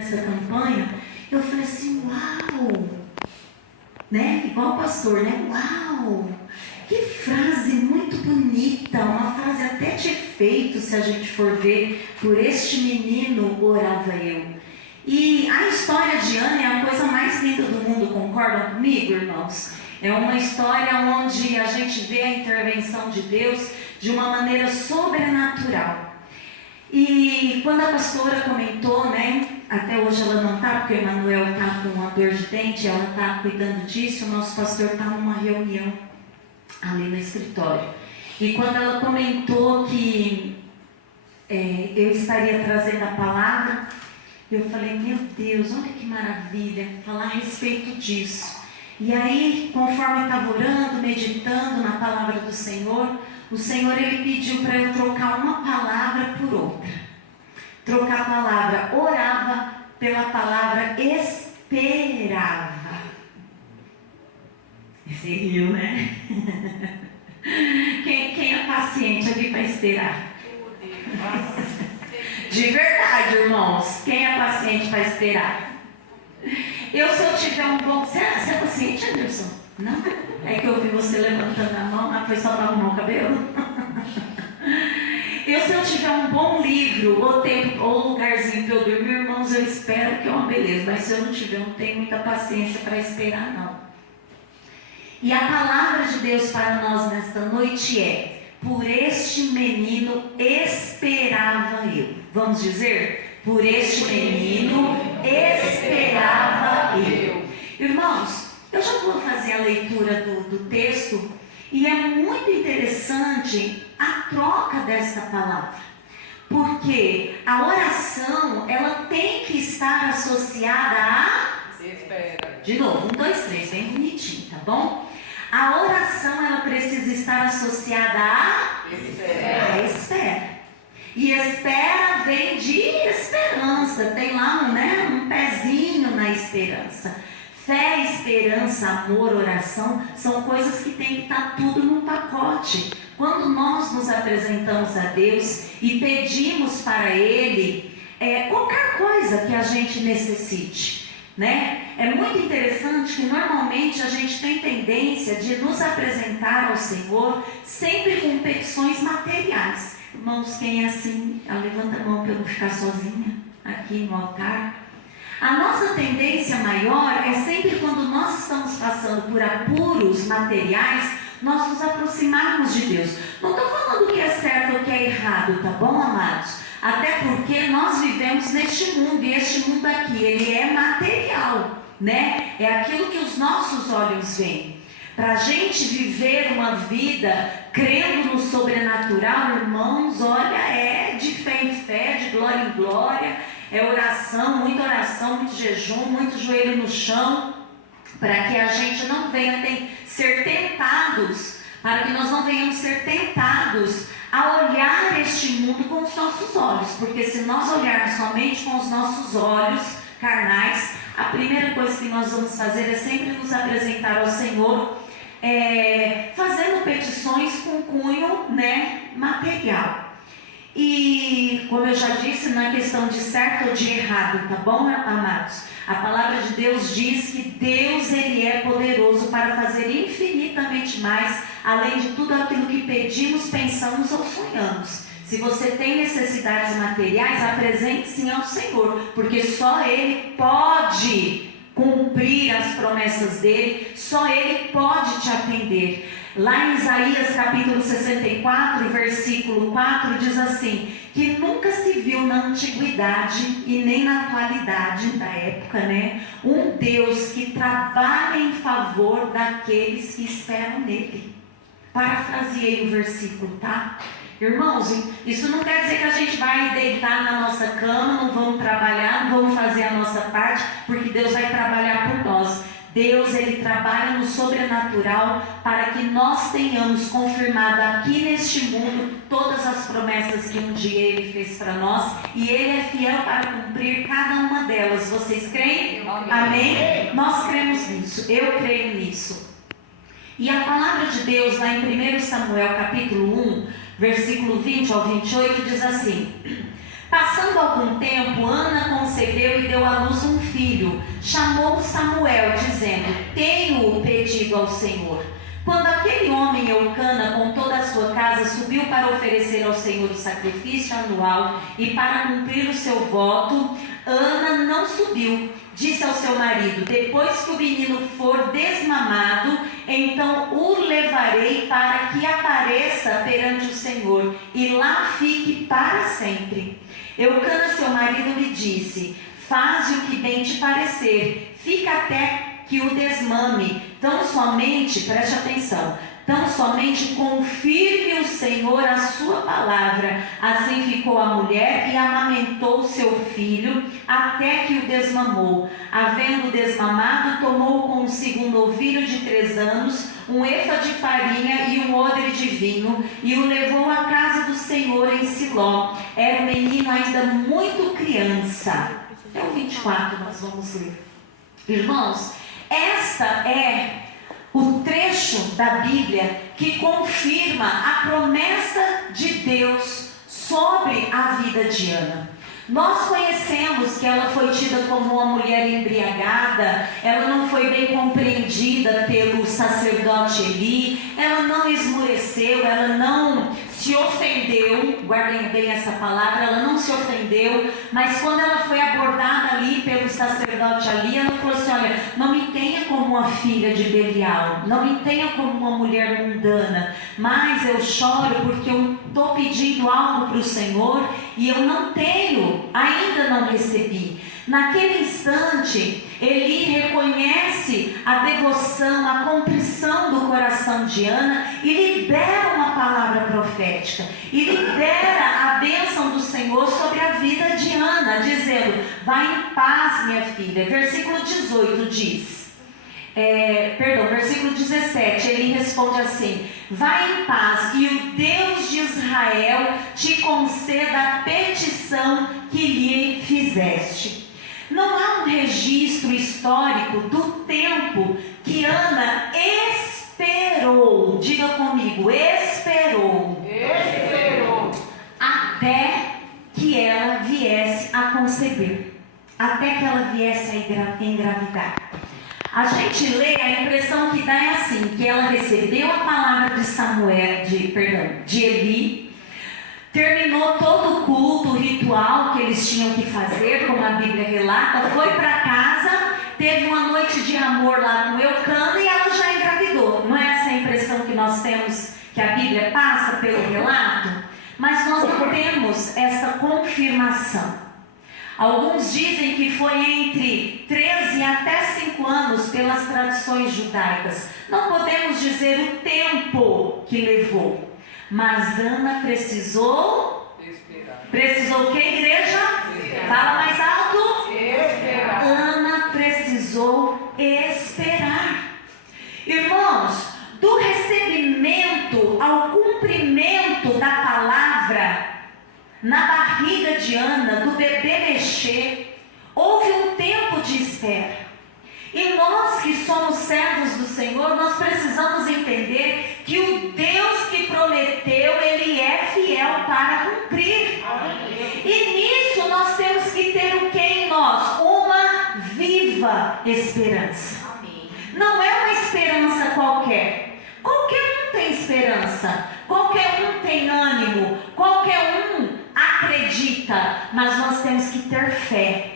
essa campanha, eu falei assim, uau, né? Igual o pastor, né? Uau, que frase muito bonita, uma frase até de efeito, se a gente for ver, por este menino orava eu. E a história de Ana é a coisa mais linda do mundo, concordam comigo, irmãos? É uma história onde a gente vê a intervenção de Deus de uma maneira sobrenatural. E quando a pastora comentou, né, até hoje ela não está, porque o Emanuel está com uma dor de dente, ela está cuidando disso, o nosso pastor está numa reunião ali no escritório. E quando ela comentou que eu estaria trazendo a palavra, eu falei, meu Deus, olha que maravilha, falar a respeito disso. E aí, conforme eu estava orando, meditando na palavra do Senhor, o Senhor ele pediu para eu trocar uma palavra por outra. Trocar a palavra orava pela palavra esperava. Você riu, né? Quem é paciente aqui para esperar? De verdade, irmãos. Quem é paciente para esperar? Se eu tiver um bom... Você é paciente, Anderson? Não? É que eu vi você levantando a mão, mas foi só para arrumar o cabelo? Se eu tiver um bom livro, ou tempo, ou lugarzinho para eu dormir, irmãos, eu espero que é uma beleza. Mas se eu não tiver, eu não tenho muita paciência para esperar, não. E a palavra de Deus para nós nesta noite é: por este menino esperava eu. Vamos dizer? Por este menino esperava eu. Irmãos, eu já vou fazer a leitura do texto, e é muito interessante a troca dessa palavra, porque a oração ela tem que estar associada a... Espera. De novo, 1, 2, 3, bem bonitinho, tá bom? A oração ela precisa estar associada a espera. E espera vem de esperança, tem lá um pezinho na esperança. Fé, esperança, amor, oração são coisas que tem que estar tudo num pacote. Quando nós nos apresentamos a Deus e pedimos para Ele qualquer coisa que a gente necessite, né? É muito interessante que normalmente a gente tem tendência de nos apresentar ao Senhor sempre com petições materiais. Irmãos, quem é assim, levanta a mão para eu não ficar sozinha aqui no altar. A nossa tendência maior é sempre quando nós estamos passando por apuros materiais, nós nos aproximarmos de Deus. Não estou falando o que é certo ou o que é errado, tá bom, amados? Até porque nós vivemos neste mundo, e este mundo aqui, ele é material, né? É aquilo que os nossos olhos veem. Para a gente viver uma vida crendo no sobrenatural, irmãos, olha, é de fé em fé, de glória em glória, é oração, muito jejum, muito joelho no chão, para que a gente não venha ser tentados, para que nós não venhamos ser tentados a olhar este mundo com os nossos olhos, porque se nós olharmos somente com os nossos olhos carnais, a primeira coisa que nós vamos fazer é sempre nos apresentar ao Senhor, fazendo petições com cunho, material. E como eu já disse, na questão de certo ou de errado, tá bom, amados? A palavra de Deus diz que Deus ele é poderoso para fazer infinitamente mais, além de tudo aquilo que pedimos, pensamos ou sonhamos. Se você tem necessidades materiais, apresente sim ao Senhor, porque só Ele pode cumprir as promessas dele, só Ele pode te atender. Lá em Isaías capítulo 64, versículo 4, diz assim, que nunca se viu na antiguidade e nem na atualidade da época, um Deus que trabalha em favor daqueles que esperam nele. Parafraseei o versículo, tá? Irmãos, isso não quer dizer que a gente vai deitar na nossa cama, não vamos trabalhar, não vamos fazer a nossa parte, porque Deus vai trabalhar por nós. Deus, Ele trabalha no sobrenatural para que nós tenhamos confirmado aqui neste mundo todas as promessas que um dia Ele fez para nós, e Ele é fiel para cumprir cada uma delas. Vocês creem? Amém? Nós cremos nisso, eu creio nisso. E a palavra de Deus lá em 1 Samuel capítulo 1, versículo 20 ao 28 diz assim: Passando algum tempo, Ana concebeu e deu à luz um filho. Chamou-o Samuel, dizendo: tenho-o pedido ao Senhor. Quando aquele homem Eucana, com toda a sua casa, subiu para oferecer ao Senhor o sacrifício anual e para cumprir o seu voto, Ana não subiu. Disse ao seu marido: depois que o menino for desmamado, então o levarei para que apareça perante o Senhor e lá fique para sempre. Eucana, seu marido, lhe disse: faze o que bem te parecer, fica até que o desmame, tão somente, preste atenção, tão somente confirme o Senhor a sua palavra. Assim ficou a mulher e amamentou seu filho até que o desmamou. Havendo desmamado, tomou consigo um novilho de 3 anos, um efa de farinha e um odre de vinho, e o levou à casa do Senhor em Siló. Era um menino ainda muito criança. Até o 24 nós vamos ler. Irmãos, esta é o trecho da Bíblia que confirma a promessa de Deus sobre a vida de Ana. Nós conhecemos que ela foi tida como uma mulher embriagada, ela não foi bem compreendida pelo sacerdote Eli, ela não esmoreceu, ela não se ofendeu, guardem bem essa palavra, ela não se ofendeu, mas quando ela foi abordada ali pelo sacerdote ali, ela falou assim: olha, não me tenha como uma filha de Belial, não me tenha como uma mulher mundana, mas eu choro porque eu estou pedindo algo para o Senhor e eu não tenho, ainda não recebi. Naquele instante, Eli reconhece a devoção, a contrição do coração de Ana e libera uma palavra profética. E libera a bênção do Senhor sobre a vida de Ana, dizendo: vai em paz, minha filha. Versículo 18 diz, versículo 17, ele responde assim: vai em paz e o Deus de Israel te conceda a petição que lhe fizeste. Não há um registro histórico do tempo que Ana esperou, diga comigo, esperou, até que ela viesse a conceber, até que ela viesse a engravidar. A gente lê, a impressão que dá é assim, que ela recebeu a palavra de Eli, terminou todo o culto, o ritual que eles tinham que fazer, como a Bíblia relata, foi para casa, teve uma noite de amor lá com Eucana e ela já engravidou. Não é essa a impressão que nós temos, que a Bíblia passa pelo relato? Mas nós não temos essa confirmação. Alguns dizem que foi entre 13 até 5 anos pelas tradições judaicas. Não podemos dizer o tempo que levou. Mas Ana precisou esperar. Precisou o que, igreja? Esperar. Fala mais alto. Esperar. Ana precisou esperar. Irmãos, do recebimento ao cumprimento da palavra na barriga de Ana, do bebê mexer, houve um tempo de espera. E nós que somos servos do Senhor, nós precisamos entender que o Deus que prometeu, Ele é fiel para cumprir. E nisso nós temos que ter o que em nós? Uma viva esperança. Não é uma esperança qualquer. Qualquer um tem esperança, qualquer um tem ânimo, qualquer um acredita, mas nós temos que ter fé.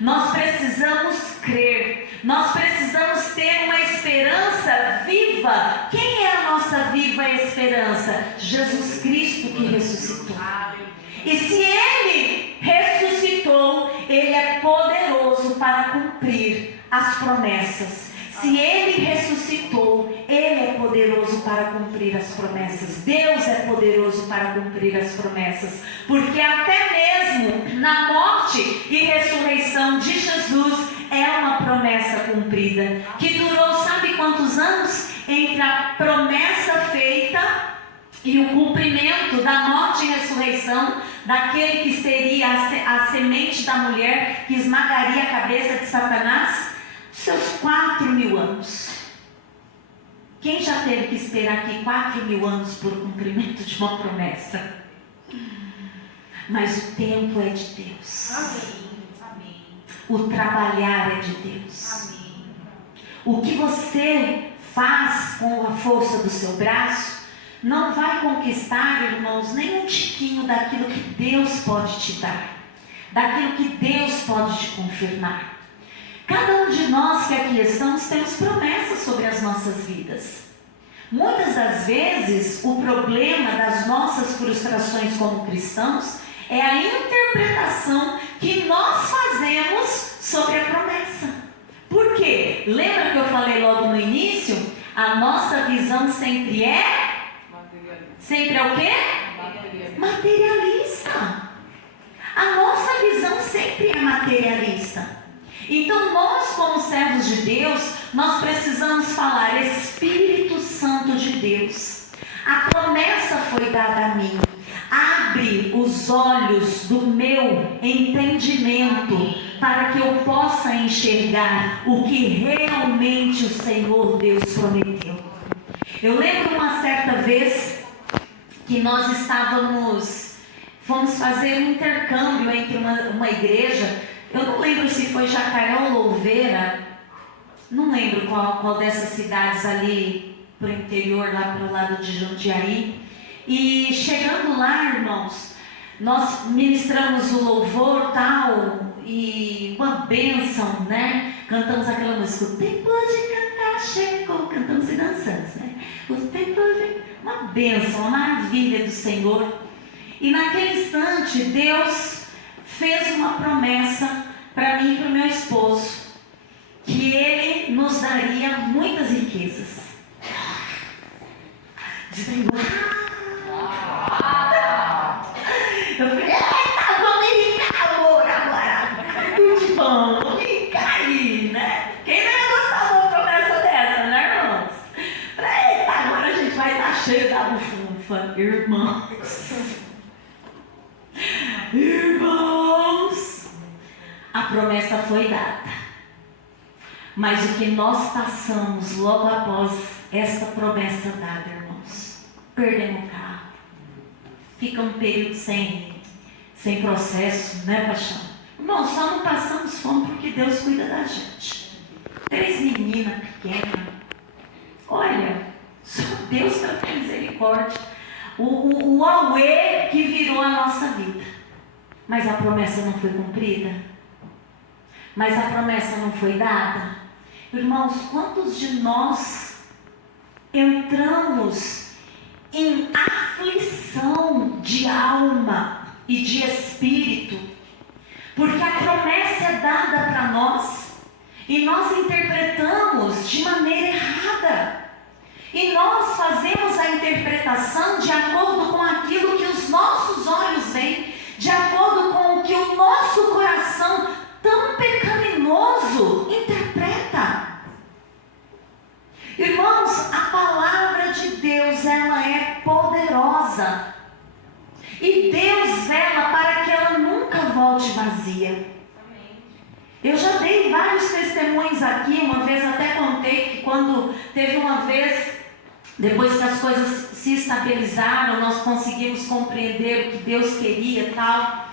Nós precisamos crer, nós precisamos ter uma esperança viva. Quem é a nossa viva esperança? Jesus Cristo que ressuscitou. E se Ele ressuscitou, Ele é poderoso para cumprir as promessas. Se Ele ressuscitou, Ele é poderoso para cumprir as promessas. Deus é poderoso para cumprir as promessas. Porque até mesmo na morte e ressurreição de Jesus é uma promessa cumprida. Que durou sabe quantos anos? Entre a promessa feita e o cumprimento da morte e ressurreição daquele que seria a semente da mulher que esmagaria a cabeça de Satanás. Seus 4.000 anos. Quem já teve que esperar aqui 4.000 anos por cumprimento de uma promessa? mas o tempo é de Deus. Amém. O trabalhar é de Deus. Amém. O que você faz com a força do seu braço não vai conquistar, irmãos, nem um tiquinho daquilo que Deus pode te dar, daquilo que Deus pode te confirmar. Cada um de nós que aqui estamos temos promessas sobre as nossas vidas. Muitas das vezes o problema das nossas frustrações como cristãos é a interpretação que nós fazemos sobre a promessa. Por quê? Lembra que eu falei logo no início? A nossa visão sempre é? Sempre é o quê? Materialista. A nossa visão sempre é materialista. Então nós, como servos de Deus, nós precisamos falar: Espírito Santo de Deus, a promessa foi dada a mim. Abre os olhos do meu entendimento para que eu possa enxergar o que realmente o Senhor Deus prometeu. Eu lembro uma certa vez que nós fomos fazer um intercâmbio entre uma igreja. Eu não lembro se foi Jacaré ou Louveira, não lembro qual dessas cidades ali pro interior, lá pro lado de Jundiaí. E chegando lá, irmãos, nós ministramos o louvor tal, e uma bênção, né? Cantamos aquela música, o tempo de cantar chegou, cantamos e dançamos, né? O tempo de... Uma bênção, uma maravilha do Senhor. E naquele instante, Deus fez uma promessa para mim e para o meu esposo, que Ele nos daria muitas riquezas. Dizendo, eu falei, eita, vamos brincar, amor, agora. Tudo de bom, vamos brincar aí, né? Quem não ia gostar de uma promessa dessa, né, irmãos? Falei, eita, agora a gente vai estar cheio da bufunfa, irmãos. Irmãos, a promessa foi dada, mas o que nós passamos logo após esta promessa dada, irmãos, perdemos o carro, fica um período sem processo, né, paixão? Irmãos, só não passamos fome porque Deus cuida da gente. 3 meninas pequenas, olha, só Deus para ter misericórdia. O auê que virou a nossa vida. Mas a promessa não foi cumprida. Mas a promessa não foi dada. Irmãos, quantos de nós entramos em aflição de alma e de espírito, porque a promessa é dada para nós e nós interpretamos de maneira errada. E nós fazemos a interpretação de acordo com aquilo que os nossos olhos veem, de acordo com o que o nosso coração tão pecaminoso interpreta. Irmãos, a palavra de Deus, ela é poderosa. E Deus vela para que ela nunca volte vazia. Eu já dei vários testemunhos aqui, uma vez até contei que quando teve uma vez, depois que as coisas se estabilizaram, nós conseguimos compreender o que Deus queria e tal,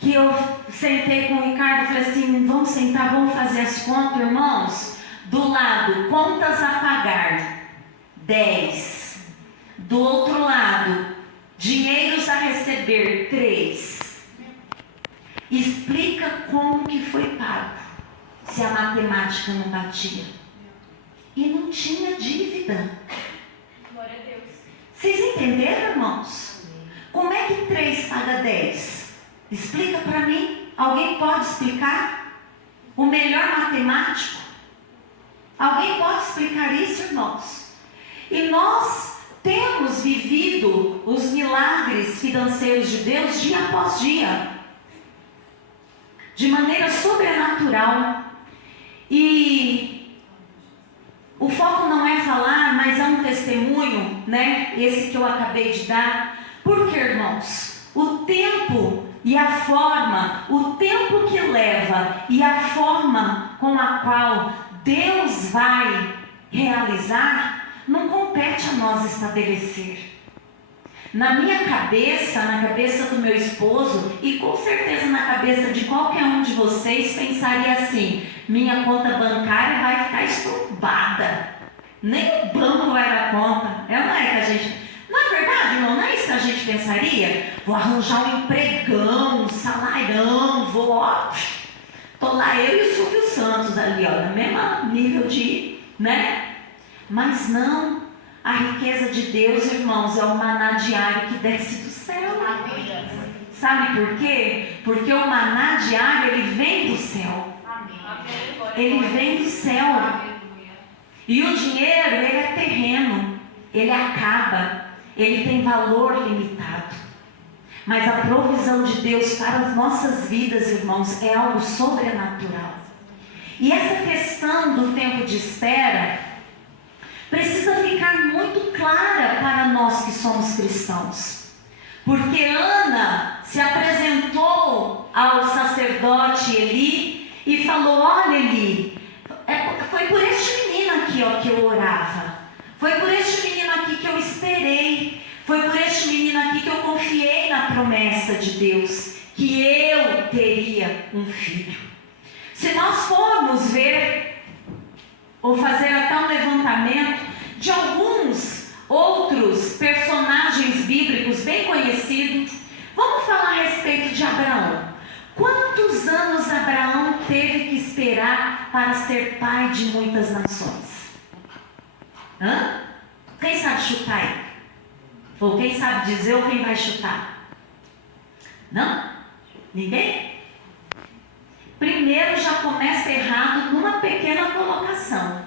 que eu sentei com o Ricardo e falei assim, vamos sentar, vamos fazer as contas, irmãos. Do lado, contas a pagar, 10. Do outro lado, dinheiros a receber, 3. Explica como que foi pago, se a matemática não batia. E não tinha dívida. Glória a Deus. Vocês entenderam, irmãos? Como é que 3 paga 10? Explica para mim. Alguém pode explicar? O melhor matemático? Alguém pode explicar isso, irmãos? E nós temos vivido os milagres financeiros de Deus dia após dia, de maneira sobrenatural. E o foco não é falar, mas é um testemunho, né? Esse que eu acabei de dar. Porque, irmãos, o tempo e a forma, o tempo que leva e a forma com a qual Deus vai realizar, não compete a nós estabelecer. Na minha cabeça, na cabeça do meu esposo e com certeza na cabeça de qualquer um de vocês, pensaria assim: minha conta bancária vai ficar estrumbada. Nem o banco vai dar conta. Não é que a gente... Não é verdade, irmão? Não é isso que a gente pensaria? Vou arranjar um empregão, um salarião, vou... Ó, tô lá eu e o Silvio Santos ali, ó, no mesmo nível de... né? Mas não. A riqueza de Deus, irmãos, é o maná diário que desce do céu. Amém. Sabe por quê? Porque o maná diário, ele vem do céu. Amém. Ele vem do céu. E o dinheiro, ele é terreno. Ele acaba. Ele tem valor limitado. Mas a provisão de Deus para as nossas vidas, irmãos, é algo sobrenatural. E essa questão do tempo de espera precisa ficar muito clara para nós que somos cristãos. Porque Ana se apresentou ao sacerdote Eli e falou: olha, Eli, foi por este menino aqui, ó, que eu orava. Foi por este menino aqui que eu esperei. Foi por este menino aqui que eu confiei na promessa de Deus, que eu teria um filho. Se nós formos ver ou fazer até um levantamento de alguns outros personagens bíblicos bem conhecidos, vamos falar a respeito de Abraão. Quantos anos Abraão teve que esperar para ser pai de muitas nações? Quem sabe chutar aí? Ou quem sabe dizer ou quem vai chutar? Não? Ninguém? Primeiro já começa errado numa pequena colocação.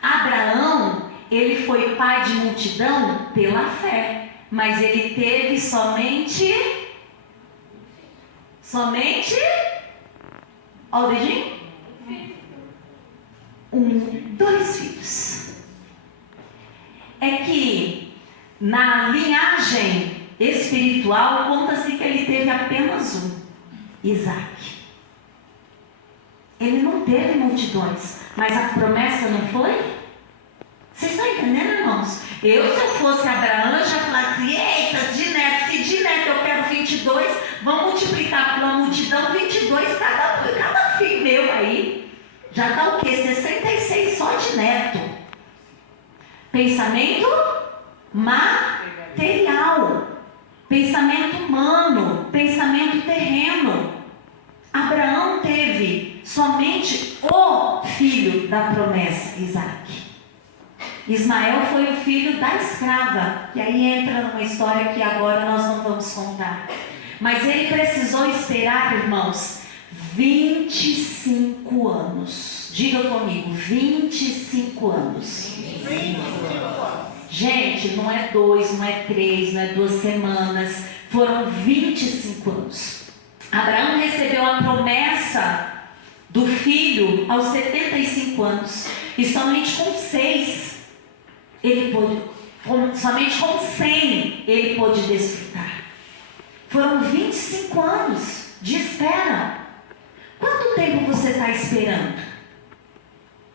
Abraão, ele foi pai de multidão pela fé, mas ele teve somente origem? Dois filhos. É que na linhagem espiritual conta-se que ele teve apenas um, Isaac. Ele não teve multidões, mas a promessa não foi? Vocês estão entendendo, irmãos? Se eu fosse Abraão, eu já falaria assim: eita, se de neto eu quero 22, vamos multiplicar pela multidão 22 cada filho meu aí. Já dá o quê? 66 só de neto. Pensamento material, pensamento humano, pensamento terreno. Abraão teve somente o filho da promessa, Isaac. Ismael foi o filho da escrava, e aí entra numa história que agora nós não vamos contar. Mas ele precisou esperar, irmãos, 25 anos. Diga comigo, 25 anos. 25 anos. Gente, não é 2, não é 3, não é 2 semanas. Foram 25 anos. Abraão recebeu a promessa do filho aos 75 anos. E somente com 6 ele pôde, somente com 100 ele pôde desfrutar. Foram 25 anos de espera. Quanto tempo você está esperando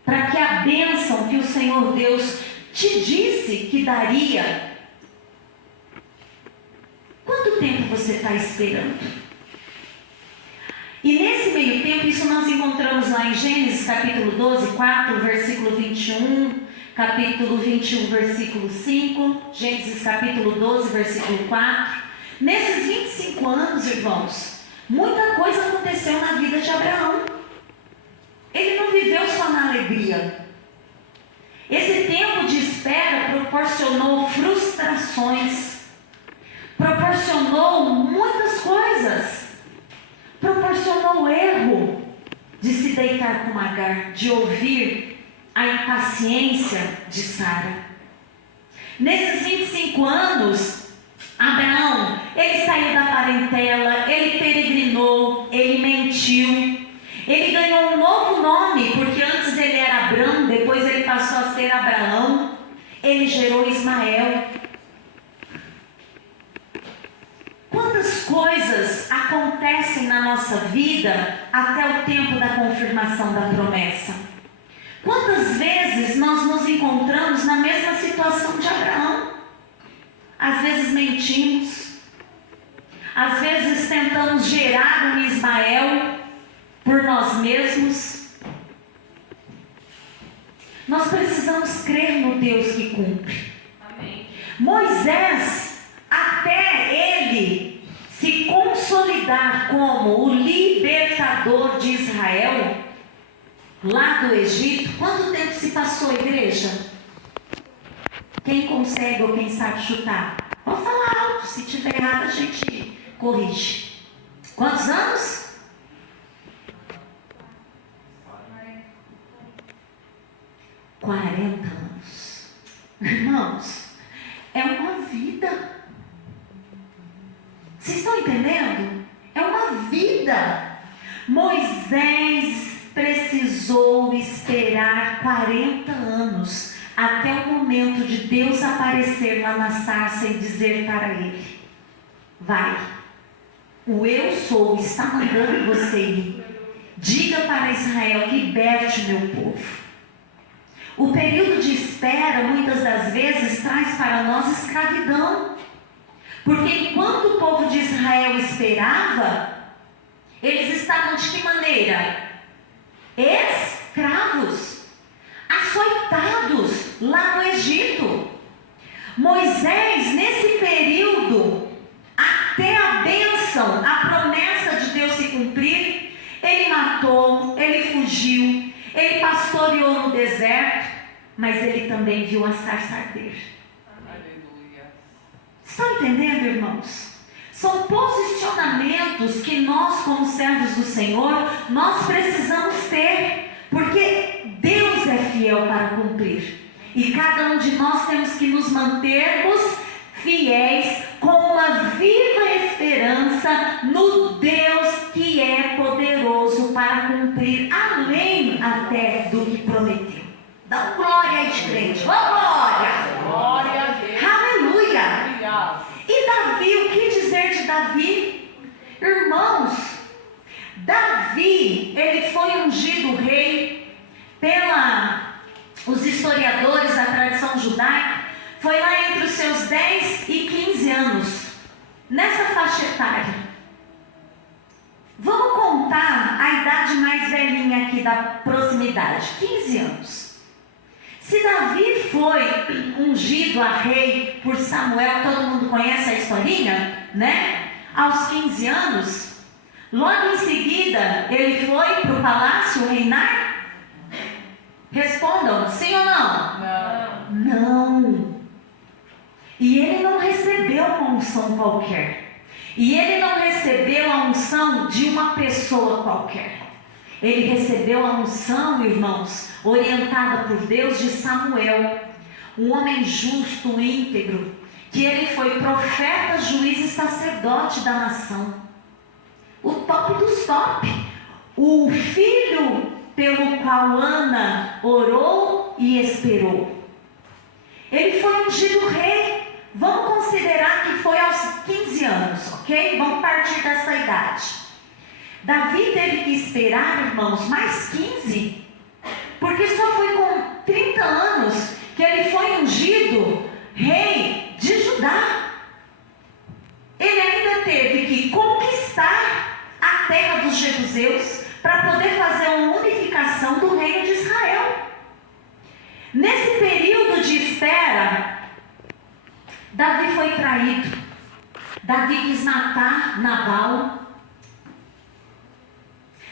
para que a bênção que o Senhor Deus te disse que daria? Quanto tempo você está esperando? E nesse meio tempo, isso nós encontramos lá em Gênesis capítulo 12, 4, versículo 21, capítulo 21, versículo 5, Gênesis capítulo 12, versículo 4. Nesses 25 anos, irmãos, muita coisa aconteceu na vida de Abraão. Ele não viveu só na alegria. Esse tempo de espera proporcionou frustrações, proporcionou muitas coisas. Proporcionou o erro de se deitar com Agar, de ouvir a impaciência de Sara. Nesses 25 anos, Abraão, ele saiu da parentela, ele peregrinou, ele mentiu, ele ganhou um novo nome, porque antes ele era Abrão, depois ele passou a ser Abraão, ele gerou Ismael. Quantas coisas acontecem na nossa vida até o tempo da confirmação da promessa? Quantas vezes nós nos encontramos na mesma situação de Abraão? às vezes mentimos, às vezes tentamos gerar um Ismael por nós mesmos. Nós precisamos crer no Deus que cumpre. Amém. Moisés, até ele se consolidar como o libertador de Israel, lá do Egito, quanto tempo se passou, igreja? Quem consegue ou quem sabe chutar? Vamos falar alto, se tiver errado a gente corrige. Quantos anos? 40 anos. Irmãos, é uma vida. Vocês estão entendendo? É uma vida. Moisés precisou esperar 40 anos até o momento de Deus aparecer lá na sarça e dizer para ele: vai, o eu sou está mandando você ir. Diga para Israel: liberte o meu povo. O período de espera muitas das vezes traz para nós escravidão, porque enquanto o povo de Israel esperava, eles estavam de que maneira? Escravos, açoitados lá no Egito. Moisés, nesse período, até a bênção, a promessa de Deus se cumprir, ele matou, ele fugiu, ele pastoreou no deserto, mas ele também viu a sarça arder. Aleluia. Estão entendendo, irmãos? São posicionamentos que nós, como servos do Senhor, nós precisamos ter, porque Deus é fiel para cumprir. E cada um de nós temos que nos mantermos fiéis, com uma viva esperança no Deus que é poderoso para cumprir além até do que prometeu. Dá glória aí de crente. Oh, glória! Glória a Deus. Aleluia! Obrigado. E Davi, o que dizer de Davi? Irmãos, Davi, ele foi ungido rei pelos historiadores da tradição judaica. Foi lá entre os seus 10 e 15 anos, nessa faixa etária. Vamos contar a idade mais velhinha aqui da proximidade, 15 anos. Se Davi foi ungido a rei por Samuel, todo mundo conhece a historinha, né? Aos 15 anos, logo em seguida, ele foi para o palácio reinar? Respondam, sim ou não? Não. Não. E ele não recebeu uma unção qualquer. E ele não recebeu a unção de uma pessoa qualquer. Ele recebeu a unção, irmãos, orientada por Deus, de Samuel, um homem justo, íntegro, que ele foi profeta, juiz e sacerdote da nação. O top dos top. O filho pelo qual Ana orou e esperou. Ele foi ungido rei. Vamos considerar que foi aos 15 anos, ok? Vamos partir dessa idade. Davi teve que esperar, irmãos, mais 15, porque só foi com 30 anos que ele foi ungido rei de Judá. Ele ainda teve que conquistar a terra dos jebuseus para poder fazer uma unificação do reino de Israel. Nesse período de espera, Davi foi traído. Davi quis matar Nabal.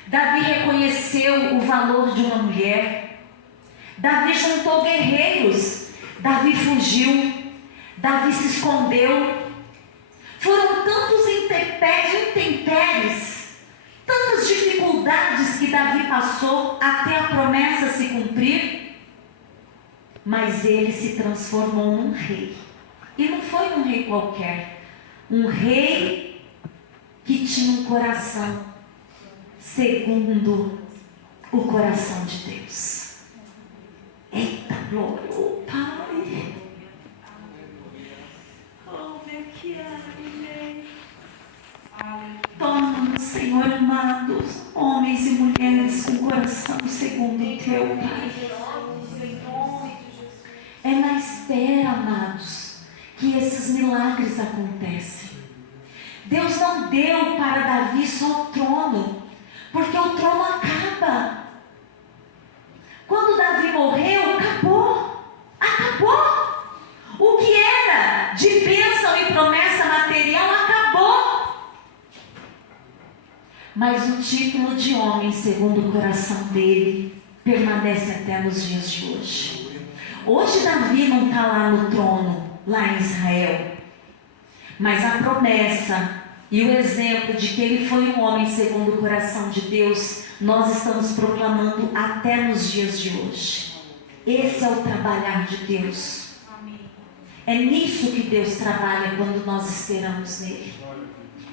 Davi reconheceu o valor de uma mulher. Davi juntou guerreiros. Davi fugiu. Davi se escondeu. Foram tantos intempéries, tantas dificuldades que Davi passou até a promessa se cumprir. Mas ele se transformou num rei. E não foi um rei qualquer. Um rei que tinha um coração segundo o coração de Deus. Eita glória, oh Pai. Oh, meu que toma, Senhor amado, homens e mulheres com coração segundo o teu, Pai. É na espera, amados, que esses milagres acontecem. Deus não deu para Davi só o trono, porque o trono acaba. Quando Davi morreu, acabou. Acabou. O que era de bênção e promessa material acabou. Mas o título de homem, segundo o coração dele, permanece até nos dias de hoje. Hoje Davi não está lá no trono, lá em Israel. Mas a promessa e o exemplo de que ele foi um homem segundo o coração de Deus, nós estamos proclamando até nos dias de hoje. Esse é o trabalhar de Deus. É nisso que Deus trabalha quando nós esperamos nele.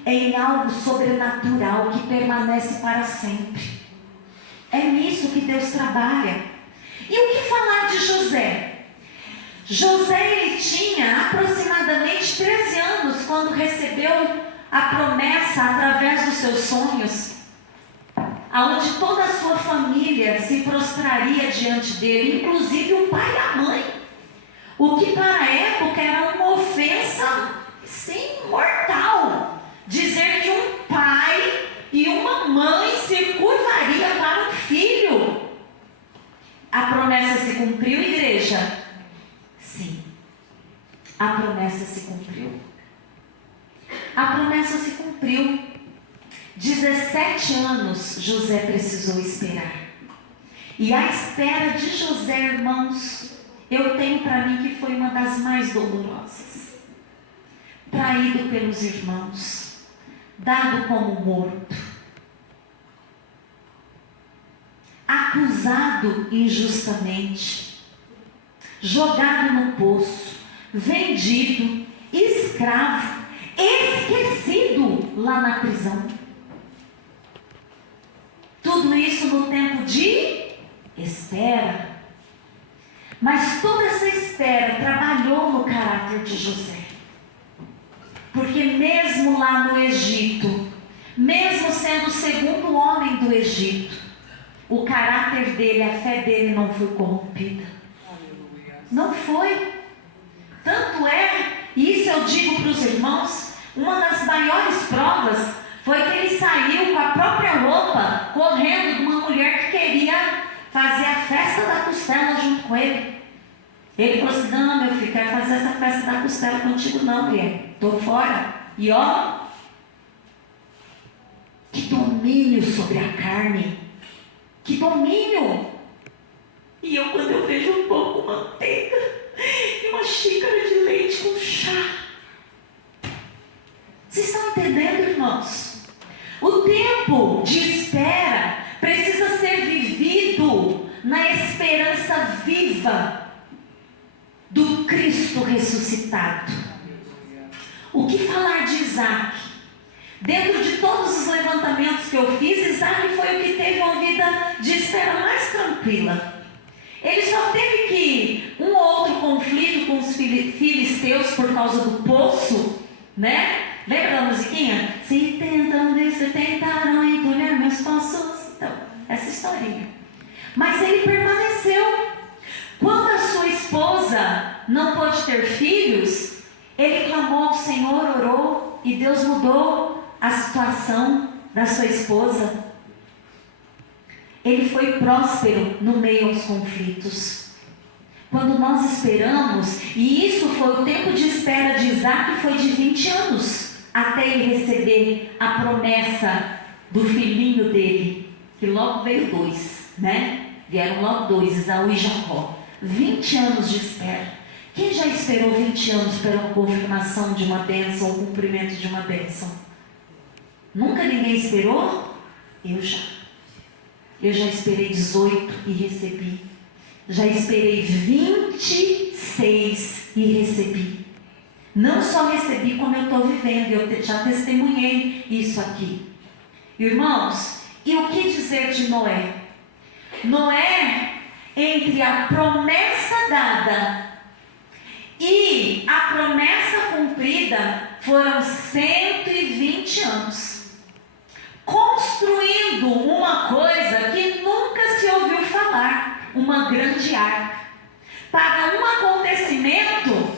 É em algo sobrenatural que permanece para sempre. É nisso que Deus trabalha. E o que falar de José? José, ele tinha aproximadamente 13 anos quando recebeu a promessa através dos seus sonhos, aonde toda a sua família se prostraria diante dele, inclusive o pai e a mãe. O que para a época era uma ofensa, sim, mortal. Dizer que um pai e uma mãe se curvaria para um filho. A promessa se cumpriu, igreja? Sim, a promessa se cumpriu. A promessa se cumpriu. 17 anos José precisou esperar. E a espera de José, irmãos, eu tenho para mim que foi uma das mais dolorosas. Traído pelos irmãos, dado como morto, acusado injustamente, jogado no poço, vendido, escravo, esquecido lá na prisão. Tudo isso no tempo de espera. Mas toda essa espera trabalhou no caráter de José. Porque mesmo lá no Egito, mesmo sendo o segundo homem do Egito, o caráter dele, a fé dele não foi corrompida. Não foi. Tanto é, e isso eu digo para os irmãos, uma das maiores provas foi que ele saiu com a própria roupa, correndo de uma mulher que queria fazer a festa da costela junto com ele. Ele falou assim: não, meu filho, quero fazer essa festa da costela contigo não, mulher. Estou fora. E ó, que domínio sobre a carne. Que domínio. E eu, quando eu vejo um pouco de manteiga e uma xícara de leite com chá. Vocês estão entendendo, irmãos? O tempo de espera precisa ser vivido na esperança viva do Cristo ressuscitado. O que falar de Isaac? Dentro de todos os levantamentos que eu fiz, Isaac foi o que teve uma vida de espera mais tranquila. Ele só teve que um outro conflito com os filisteus por causa do poço, né? Lembra da musiquinha? Se tentaram entulhar meus poços. Então, essa historinha. Mas ele permaneceu. Quando a sua esposa não pôde ter filhos, ele clamou ao Senhor, orou, e Deus mudou a situação da sua esposa. Ele foi próspero no meio aos conflitos. Quando nós esperamos, e isso foi o tempo de espera de Isaac, foi de 20 anos, até ele receber a promessa do filhinho dele, que logo veio 2, né? Vieram logo 2, Esaú e Jacó. 20 anos de espera. Quem já esperou 20 anos pela confirmação de uma bênção, ou cumprimento de uma bênção? Nunca ninguém esperou? Eu já. Eu já esperei 18 e recebi. Já esperei 26 e recebi. Não só recebi, como eu estou vivendo. Eu já testemunhei isso aqui. Irmãos, e o que dizer de Noé? Noé, entre a promessa dada e a promessa cumprida, foram 120 anos. Construindo uma coisa que nunca se ouviu falar, uma grande arca, para um acontecimento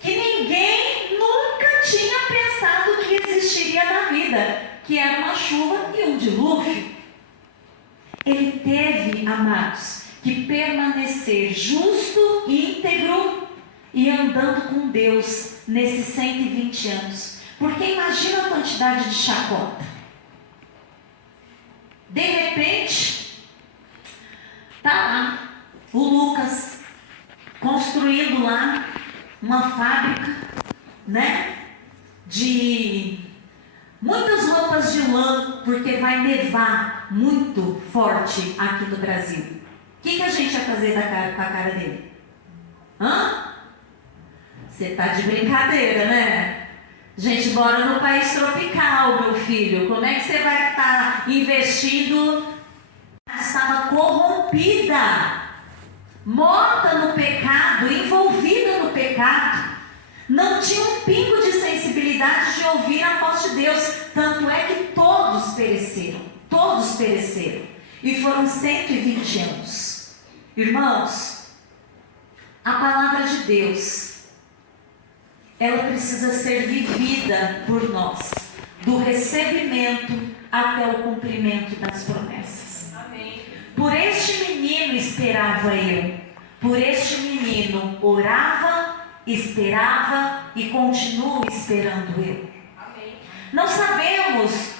que ninguém ninguém nunca tinha pensado que existiria na vida, que era uma chuva e um dilúvio. Ele teve, amados, que permanecer justo, íntegro e andando com Deus nesses 120 anos. Porque imagina a quantidade de chacota. De repente, tá lá o Lucas construindo lá uma fábrica, né, de muitas roupas de lã, porque vai nevar muito forte aqui no Brasil. O que a gente ia fazer com a cara dele? Você tá de brincadeira, né? A gente mora no país tropical, meu filho. Como é que você vai estar investindo? Estava corrompida, morta no pecado, envolvida no pecado. Não tinha um pingo de sensibilidade de ouvir a voz de Deus. Tanto é que todos pereceram. Todos pereceram. E foram 120 anos. Irmãos, a palavra de Deus, ela precisa ser vivida por nós, do recebimento até o cumprimento das promessas. Amém. Por este menino esperava eu. Por este menino orava, esperava e continuo esperando eu. Amém. Não sabemos,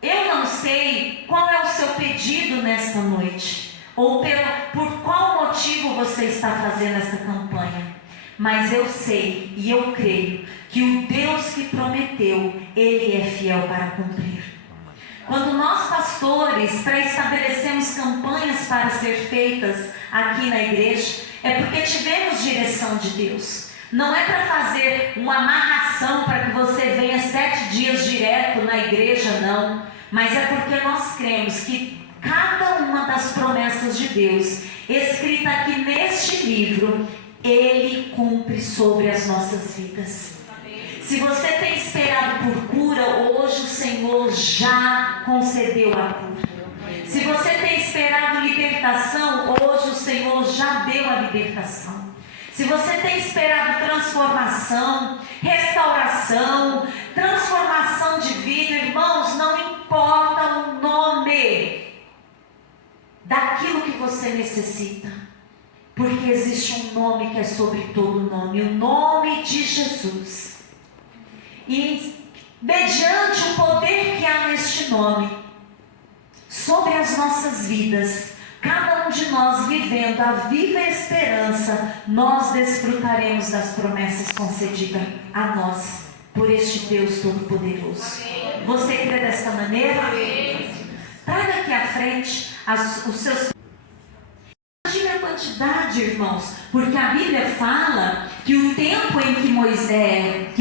eu não sei qual é o seu pedido nesta noite, ou por qual motivo você está fazendo essa campanha, mas eu sei e eu creio que o Deus que prometeu, Ele é fiel para cumprir. Quando nós pastores estabelecemos campanhas para ser feitas aqui na igreja, é porque tivemos direção de Deus. Não é para fazer uma amarração para que você venha 7 dias direto na igreja, não. Mas é porque nós cremos que cada uma das promessas de Deus, escrita aqui neste livro, Ele cumpre sobre as nossas vidas. Se você tem esperado por cura, hoje o Senhor já concedeu a cura. Se você tem esperado libertação, hoje o Senhor já deu a libertação. Se você tem esperado transformação, restauração, transformação de vida, irmãos, não importa o nome daquilo que você necessita, porque existe um nome que é sobre todo nome, o nome de Jesus. E mediante o poder que há neste nome, sobre as nossas vidas, cada um de nós vivendo a viva esperança, nós desfrutaremos das promessas concedidas a nós por este Deus Todo-Poderoso. Você crê desta maneira? Traga aqui à frente os seus... Imagine a quantidade, irmãos, porque a Bíblia fala que o tempo em que Moisés...